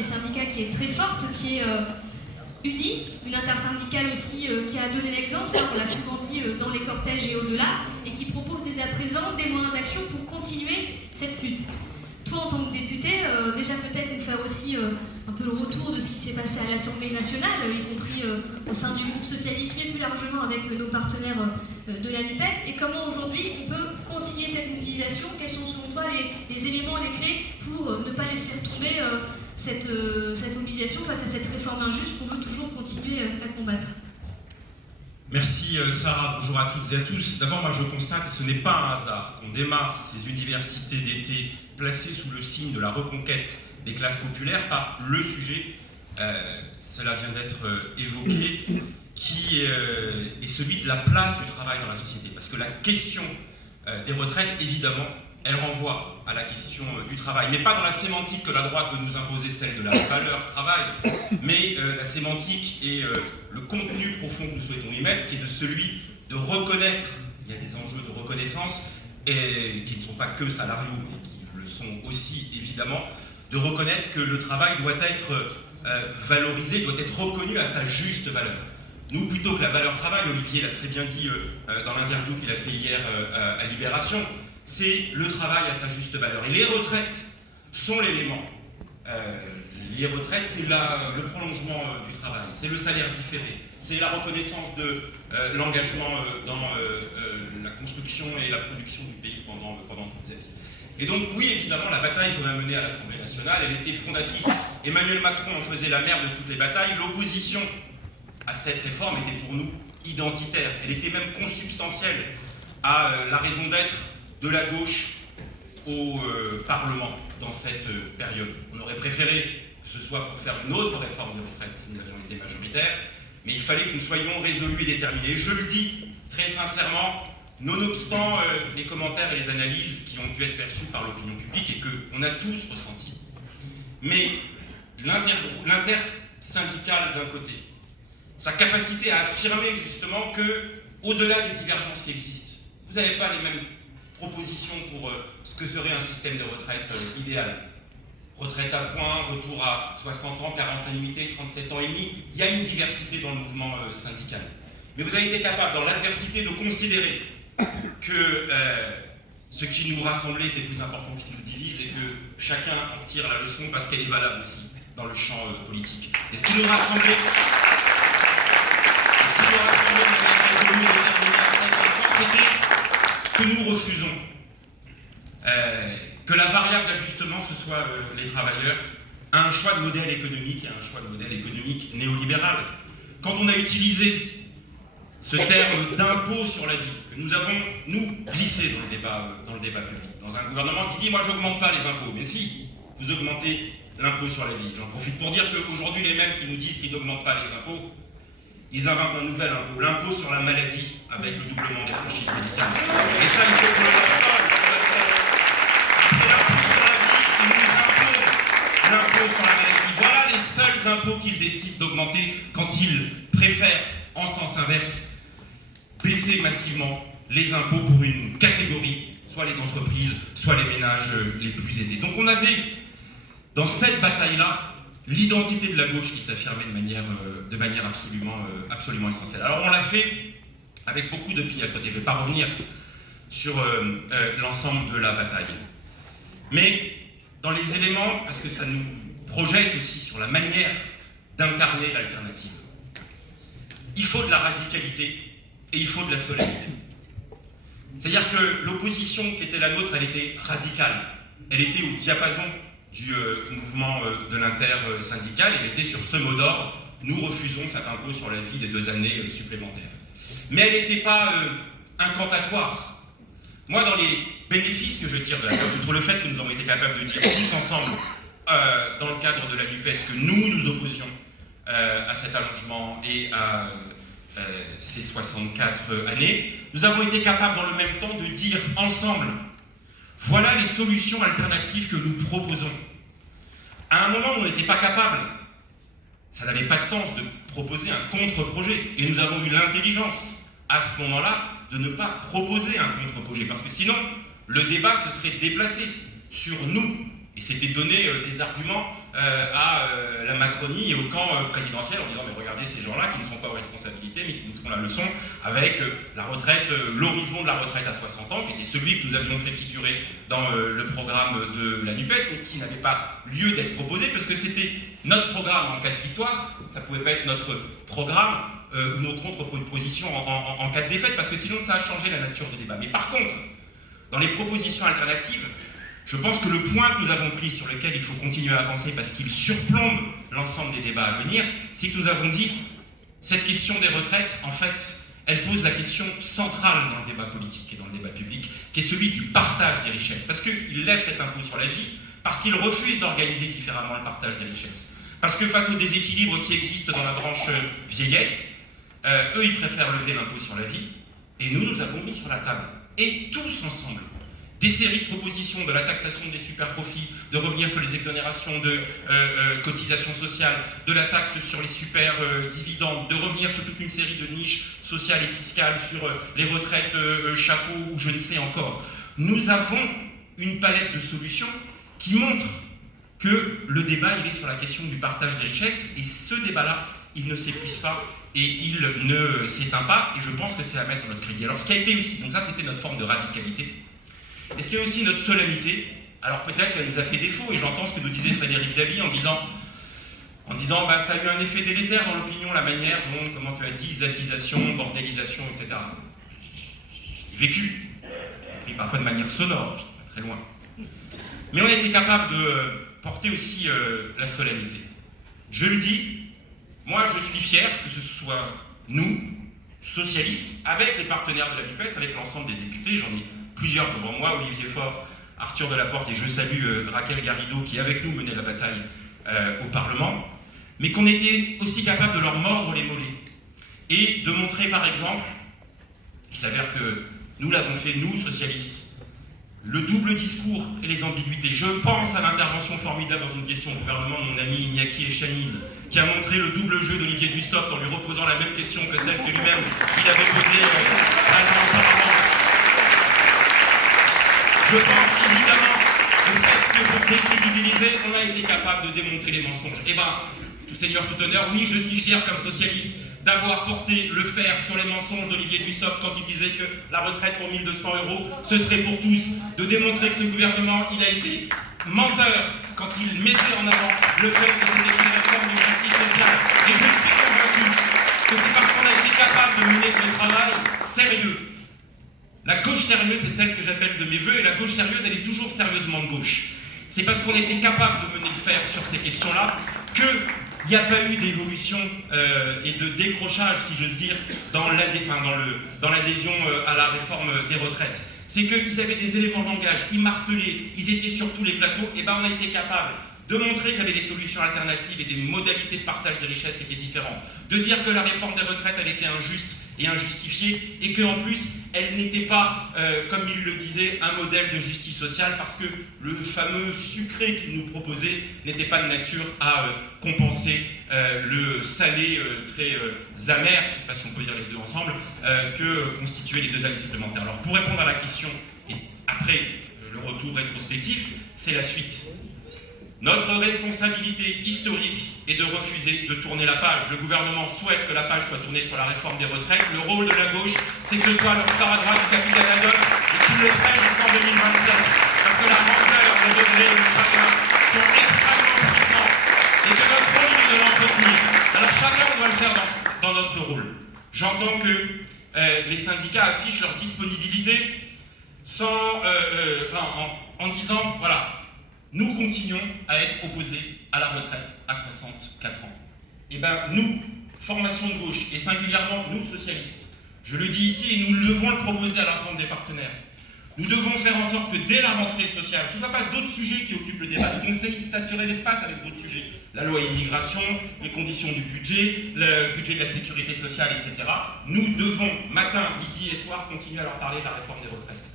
des syndicats qui est très forte, qui est unie, une intersyndicale aussi qui a donné l'exemple, ça on l'a souvent dit dans les cortèges et au-delà, et qui propose dès à présent des moyens d'action pour continuer cette lutte. Toi, en tant que député, déjà peut-être nous faire aussi un peu le retour de ce qui s'est passé à l'Assemblée nationale, y compris au sein du groupe socialiste, mais plus largement avec nos partenaires de la NUPES, et comment aujourd'hui on peut continuer cette mobilisation. Quels sont selon toi les éléments et les clés pour ne pas laisser retomber cette mobilisation face à cette réforme injuste qu'on veut toujours continuer à combattre? Merci Sarah, bonjour à toutes et à tous. D'abord, moi je constate, et ce n'est pas un hasard, qu'on démarre ces universités d'été placées sous le signe de la reconquête des classes populaires par le sujet, cela vient d'être évoqué, qui est celui de la place du travail dans la société. Parce que la question des retraites, évidemment, elle renvoie à la question du travail, mais pas dans la sémantique que la droite veut nous imposer, celle de la valeur travail, mais la sémantique et le contenu profond que nous souhaitons y mettre, qui est de celui de reconnaître, il y a des enjeux de reconnaissance, et qui ne sont pas que salariaux, mais qui le sont aussi évidemment, de reconnaître que le travail doit être valorisé, doit être reconnu à sa juste valeur. Nous, plutôt que la valeur travail, Olivier l'a très bien dit dans l'interview qu'il a fait hier à Libération, c'est le travail à sa juste valeur. Et les retraites sont l'élément. Les retraites, c'est le prolongement du travail, c'est le salaire différé, c'est la reconnaissance de l'engagement dans la construction et la production du pays pendant toute sa vie. Et donc oui, évidemment, la bataille qu'on a menée à l'Assemblée nationale, elle était fondatrice. Emmanuel Macron en faisait la mère de toutes les batailles. L'opposition à cette réforme était pour nous identitaire. Elle était même consubstantielle à la raison d'être de la gauche au Parlement dans cette période. On aurait préféré que ce soit pour faire une autre réforme des retraites si nous avions été majoritaires, mais il fallait que nous soyons résolus et déterminés. Je le dis très sincèrement, nonobstant les commentaires et les analyses qui ont pu être perçus par l'opinion publique et qu'on a tous ressenti. Mais l'intersyndical d'un côté, sa capacité à affirmer justement que, au-delà des divergences qui existent, vous n'avez pas les mêmes propositions pour ce que serait un système de retraite idéal. Retraite à points, retour à 60 ans, 40 annuités, 37 ans et demi. Il y a une diversité dans le mouvement syndical. Mais vous avez été capable, dans l'adversité, de considérer que ce qui nous rassemblait était plus important que ce qui nous divise et que chacun en tire la leçon parce qu'elle est valable aussi dans le champ politique. Et ce qui nous rassemblait, c'était que nous refusons que la variable d'ajustement, ce soit les travailleurs, à un choix de modèle économique et à un choix de modèle économique néolibéral. Quand on a utilisé ce terme d'impôt sur la vie, que nous avons, nous, glissé dans le débat public, dans un gouvernement qui dit « moi, je n'augmente pas les impôts ». Mais si, vous augmentez l'impôt sur la vie. J'en profite pour dire qu'aujourd'hui, les mêmes qui nous disent qu'ils n'augmentent pas les impôts, ils inventent un nouvel impôt, l'impôt sur la maladie, avec le doublement des franchises médicales. Et ça, il faut qu'on le rappelle. C'est l'impôt sur la vie qui nous impose l'impôt sur la maladie. Voilà les seuls impôts qu'ils décident d'augmenter quand ils préfèrent, en sens inverse, baisser massivement les impôts pour une catégorie, soit les entreprises, soit les ménages les plus aisés. Donc on avait, dans cette bataille-là, l'identité de la gauche qui s'affirmait de manière absolument essentielle. Alors on l'a fait avec beaucoup d'opiniâtreté. Je ne vais pas revenir sur l'ensemble de la bataille. Mais dans les éléments, parce que ça nous projette aussi sur la manière d'incarner l'alternative, il faut de la radicalité et il faut de la solennité. C'est-à-dire que l'opposition qui était la nôtre, elle était radicale. Elle était au diapason du mouvement de l'intersyndical, elle était sur ce mot d'ordre, nous refusons cet impôt sur la vie des 2 années supplémentaires. Mais elle n'était pas incantatoire. Moi, dans les bénéfices que je tire de la cause, outre le fait que nous avons été capables de dire tous ensemble, dans le cadre de la NUPES, que nous opposions à cet allongement et à ces 64 années, nous avons été capables dans le même temps de dire ensemble, voilà les solutions alternatives que nous proposons. À un moment où on n'était pas capable, ça n'avait pas de sens de proposer un contre-projet. Et nous avons eu l'intelligence, à ce moment-là, de ne pas proposer un contre-projet. Parce que sinon, le débat se serait déplacé sur nous. Et c'était donner des arguments à la Macronie et au camp présidentiel en disant mais regardez ces gens-là qui ne sont pas aux responsabilités mais qui nous font la leçon avec la retraite, l'horizon de la retraite à 60 ans qui était celui que nous avions fait figurer dans le programme de la NUPES mais qui n'avait pas lieu d'être proposé parce que c'était notre programme en cas de victoire, ça ne pouvait pas être notre programme ou nos contre-propositions en cas de défaite parce que sinon ça a changé la nature du débat. Mais par contre, dans les propositions alternatives, je pense que le point que nous avons pris sur lequel il faut continuer à avancer parce qu'il surplombe l'ensemble des débats à venir, c'est que nous avons dit cette question des retraites, en fait, elle pose la question centrale dans le débat politique et dans le débat public, qui est celui du partage des richesses. Parce qu'il lève cet impôt sur la vie, parce qu'il refuse d'organiser différemment le partage des richesses. Parce que face au déséquilibre qui existe dans la branche vieillesse, eux, ils préfèrent lever l'impôt sur la vie, et nous avons mis sur la table, et tous ensemble, des séries de propositions de la taxation des super-profits, de revenir sur les exonérations de cotisations sociales, de la taxe sur les super-dividendes, de revenir sur toute une série de niches sociales et fiscales, sur les retraites chapeau ou je ne sais encore. Nous avons une palette de solutions qui montre que le débat, il est sur la question du partage des richesses, et ce débat-là, il ne s'épuise pas et il ne s'éteint pas, et je pense que c'est à mettre dans notre crédit. Alors ce qui a été aussi, donc ça c'était notre forme de radicalité, et ce qui est aussi notre solennité, alors peut-être qu'elle nous a fait défaut, et j'entends ce que nous disait Frédéric Dabi en disant bah, ça a eu un effet délétère dans l'opinion, la manière dont, comment tu as dit, zatisation, bordélisation, etc. J'ai vécu, et parfois de manière sonore, je suis pas très loin. Mais on a été capable de porter aussi la solennité. Je le dis, moi je suis fier que ce soit nous, socialistes, avec les partenaires de la NUPES, avec l'ensemble des députés, j'en ai plusieurs devant moi, Olivier Faure, Arthur Delaporte, et je salue Raquel Garrido qui avec nous menait la bataille au Parlement, mais qu'on était aussi capable de leur mordre les mollets et de montrer par exemple, il s'avère que nous l'avons fait, nous socialistes, le double discours et les ambiguïtés. Je pense à l'intervention formidable dans une question au gouvernement de mon ami Iñaki Echaniz, qui a montré le double jeu d'Olivier Dussopt en lui reposant la même question que celle que lui-même il avait posée à Parlement. Je pense évidemment au fait que pour décrédibiliser, on a été capable de démonter les mensonges. Eh bien, tout seigneur, tout honneur, oui, je suis fier comme socialiste d'avoir porté le fer sur les mensonges d'Olivier Dussopt quand il disait que la retraite pour 1 200 €, ce serait pour tous, de démontrer que ce gouvernement, il a été menteur quand il mettait en avant le fait que c'était une réforme de justice sociale. Et je suis convaincu que c'est parce qu'on a été capable de mener ce travail sérieux. La gauche sérieuse, c'est celle que j'appelle de mes voeux, et la gauche sérieuse, elle est toujours sérieusement de gauche. C'est parce qu'on était capable de mener le fer sur ces questions-là qu'il n'y a pas eu d'évolution et de décrochage, si j'ose dire, dans l'adhésion à la réforme des retraites. C'est qu'ils avaient des éléments de langage, ils martelaient, ils étaient sur tous les plateaux, et ben on a été capable de montrer qu'il y avait des solutions alternatives et des modalités de partage des richesses qui étaient différentes, de dire que la réforme des retraites, elle était injuste et injustifiée, et qu'en plus, elle n'était pas, comme il le disait, un modèle de justice sociale, parce que le fameux sucré qu'il nous proposait n'était pas de nature à compenser le salé très amer, je ne sais pas si on peut dire les deux ensemble, que constituaient les 2 années supplémentaires. Alors pour répondre à la question, et après le retour rétrospectif, c'est la suite. Notre responsabilité historique est de refuser de tourner la page. Le gouvernement souhaite que la page soit tournée sur la réforme des retraites. Le rôle de la gauche, c'est que ce soit leur sparadrap du capitaine Haddock et qu'ils le prennent jusqu'en 2027. Parce que la rancœur, le degré et le chagrin sont extrêmement puissants. Et que notre rôle est de l'entretenir. Alors chacun doit le faire dans notre rôle. J'entends que les syndicats affichent leur disponibilité en disant, voilà, nous continuons à être opposés à la retraite à 64 ans. Et bien nous, formation de gauche, et singulièrement nous socialistes, je le dis ici et nous devons le proposer à l'ensemble des partenaires, nous devons faire en sorte que dès la rentrée sociale, ce ne soit pas d'autres sujets qui occupent le débat, nous devons essayer de saturer l'espace avec d'autres sujets. La loi immigration, les conditions du budget, le budget de la sécurité sociale, etc. Nous devons, matin, midi et soir, continuer à leur parler de la réforme des retraites.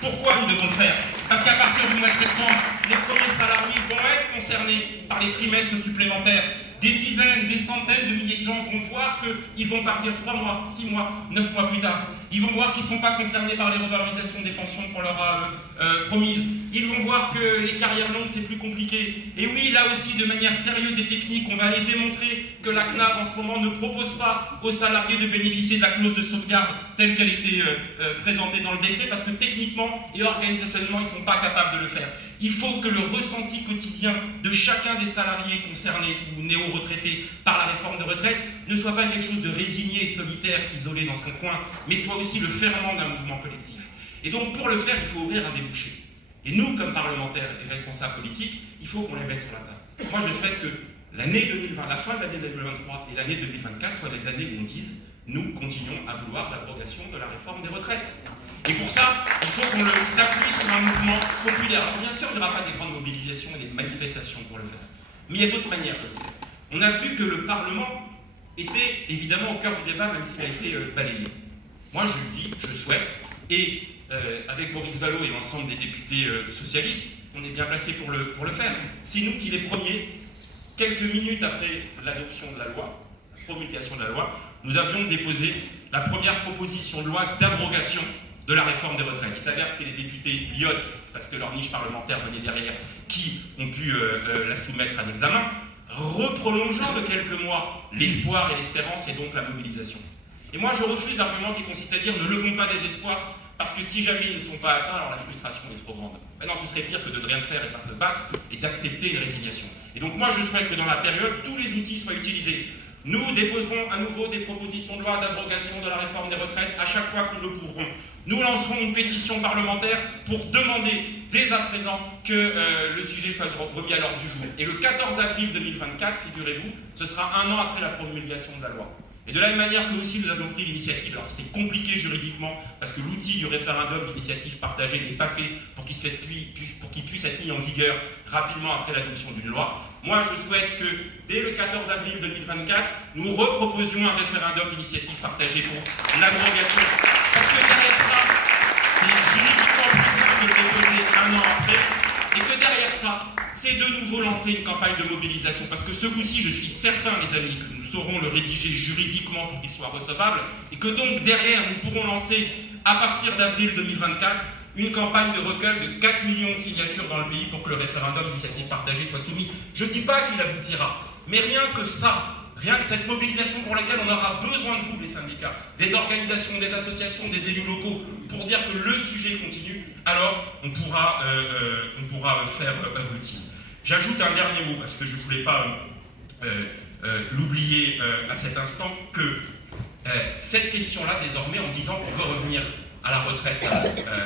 Pourquoi nous devons le faire? Parce qu'à partir du mois de septembre, les premiers salariés vont être concernés par les trimestres supplémentaires des dizaines, des centaines de milliers de gens vont voir qu'ils vont partir 3 mois, 6 mois, 9 mois plus tard. Ils vont voir qu'ils ne sont pas concernés par les revalorisations des pensions qu'on leur a promises. Ils vont voir que les carrières longues, c'est plus compliqué. Et oui, là aussi, de manière sérieuse et technique, on va aller démontrer que la CNAV, en ce moment, ne propose pas aux salariés de bénéficier de la clause de sauvegarde telle qu'elle était présentée dans le décret, parce que techniquement et organisationnellement, ils ne sont pas capables de le faire. Il faut que le ressenti quotidien de chacun des salariés concernés ou néo-retraités par la réforme de retraite ne soit pas quelque chose de résigné et solitaire, isolé dans son coin, mais soit aussi le ferment d'un mouvement collectif. Et donc pour le faire, il faut ouvrir un débouché. Et nous, comme parlementaires et responsables politiques, il faut qu'on les mette sur la table. Moi, je souhaite que l'année 2020, la fin de l'année 2023 et l'année 2024 soient des années où on dise « nous continuons à vouloir l'abrogation de la réforme des retraites ». Et pour ça, il faut qu'on s'appuie sur un mouvement populaire. Alors bien sûr, il n'y aura pas des grandes mobilisations et des manifestations pour le faire. Mais il y a d'autres manières de le faire. On a vu que le Parlement était évidemment au cœur du débat, même s'il a été balayé. Moi, je le dis, je souhaite, et avec Boris Vallaud et l'ensemble des députés socialistes, on est bien placé pour le faire. C'est nous qui les premiers, quelques minutes après l'adoption de la loi, la promulgation de la loi, nous avions déposé la première proposition de loi d'abrogation de la réforme des retraites. Il s'avère que c'est les députés Lyotte, parce que leur niche parlementaire venait derrière, qui ont pu la soumettre à l'examen, reprolongeant de quelques mois l'espoir et l'espérance et donc la mobilisation. Et moi je refuse l'argument qui consiste à dire ne levons pas des espoirs parce que si jamais ils ne sont pas atteints, alors la frustration est trop grande. Maintenant ce serait pire que de ne rien faire et pas se battre et d'accepter une résignation. Et donc moi je souhaite que dans la période, tous les outils soient utilisés. Nous déposerons à nouveau des propositions de loi d'abrogation de la réforme des retraites à chaque fois que nous le pourrons. Nous lancerons une pétition parlementaire pour demander dès à présent que le sujet soit remis à l'ordre du jour. Et le 14 avril 2024, figurez-vous, ce sera 1 an après la promulgation de la loi. Et de la même manière que aussi nous avons pris l'initiative, alors c'était compliqué juridiquement, parce que l'outil du référendum d'initiative partagée n'est pas fait pour qu'il puisse être mis en vigueur rapidement après l'adoption d'une loi. Moi, je souhaite que, dès le 14 avril 2024, nous reproposions un référendum d'initiative partagée pour l'abrogation. Parce que derrière ça, c'est juridiquement plus simple de le déposer 1 an après, et que derrière ça, c'est de nouveau lancer une campagne de mobilisation. Parce que ce coup-ci, je suis certain, les amis, que nous saurons le rédiger juridiquement pour qu'il soit recevable, et que donc derrière, nous pourrons lancer, à partir d'avril 2024, une campagne de recueil de 4 millions de signatures dans le pays pour que le référendum d'initiative partagée soit soumis. Je ne dis pas qu'il aboutira, mais rien que ça, rien que cette mobilisation pour laquelle on aura besoin de vous, les syndicats, des organisations, des associations, des élus locaux, pour dire que le sujet continue, alors on pourra faire œuvre utile. J'ajoute un dernier mot, parce que je ne voulais pas l'oublier à cet instant, que cette question-là, désormais, en disant qu'on veut revenir à la retraite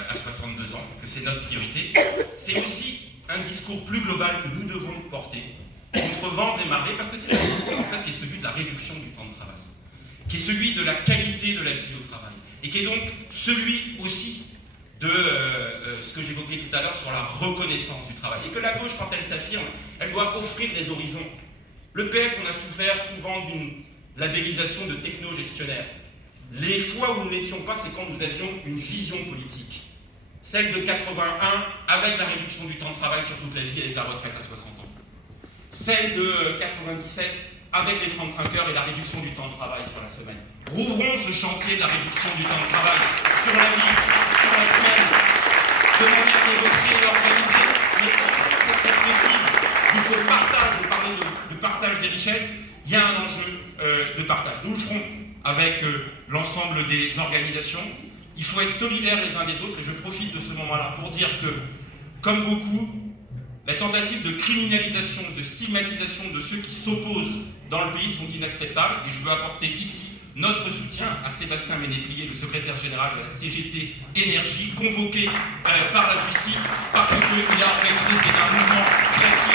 à 62 ans, que c'est notre priorité, c'est aussi un discours plus global que nous devons porter contre vents et marées, parce que c'est un discours en fait qui est celui de la réduction du temps de travail, qui est celui de la qualité de la vie au travail, et qui est donc celui aussi de ce que j'évoquais tout à l'heure sur la reconnaissance du travail. Et que la gauche, quand elle s'affirme, elle doit offrir des horizons. Le PS, on a souffert souvent d'une labellisation de techno-gestionnaire. Les fois où nous n'étions pas, c'est quand nous avions une vision politique. Celle de 81, avec la réduction du temps de travail sur toute la vie, avec la retraite à 60 ans. Celle de 97, avec les 35 heures et la réduction du temps de travail sur la semaine. Rouvrons ce chantier de la réduction du temps de travail sur la vie, sur la semaine, de manière négociée et organisée, mais dans cette perspective du partage, de parler de partage des richesses, il y a un enjeu de partage. Nous le ferons avec l'ensemble des organisations. Il faut être solidaires les uns des autres, et je profite de ce moment-là pour dire que, comme beaucoup, la tentative de criminalisation, de stigmatisation de ceux qui s'opposent dans le pays sont inacceptables, et je veux apporter ici notre soutien à Sébastien Ménéplier, le secrétaire général de la CGT Énergie, convoqué par la justice parce qu'il a organisé un mouvement classique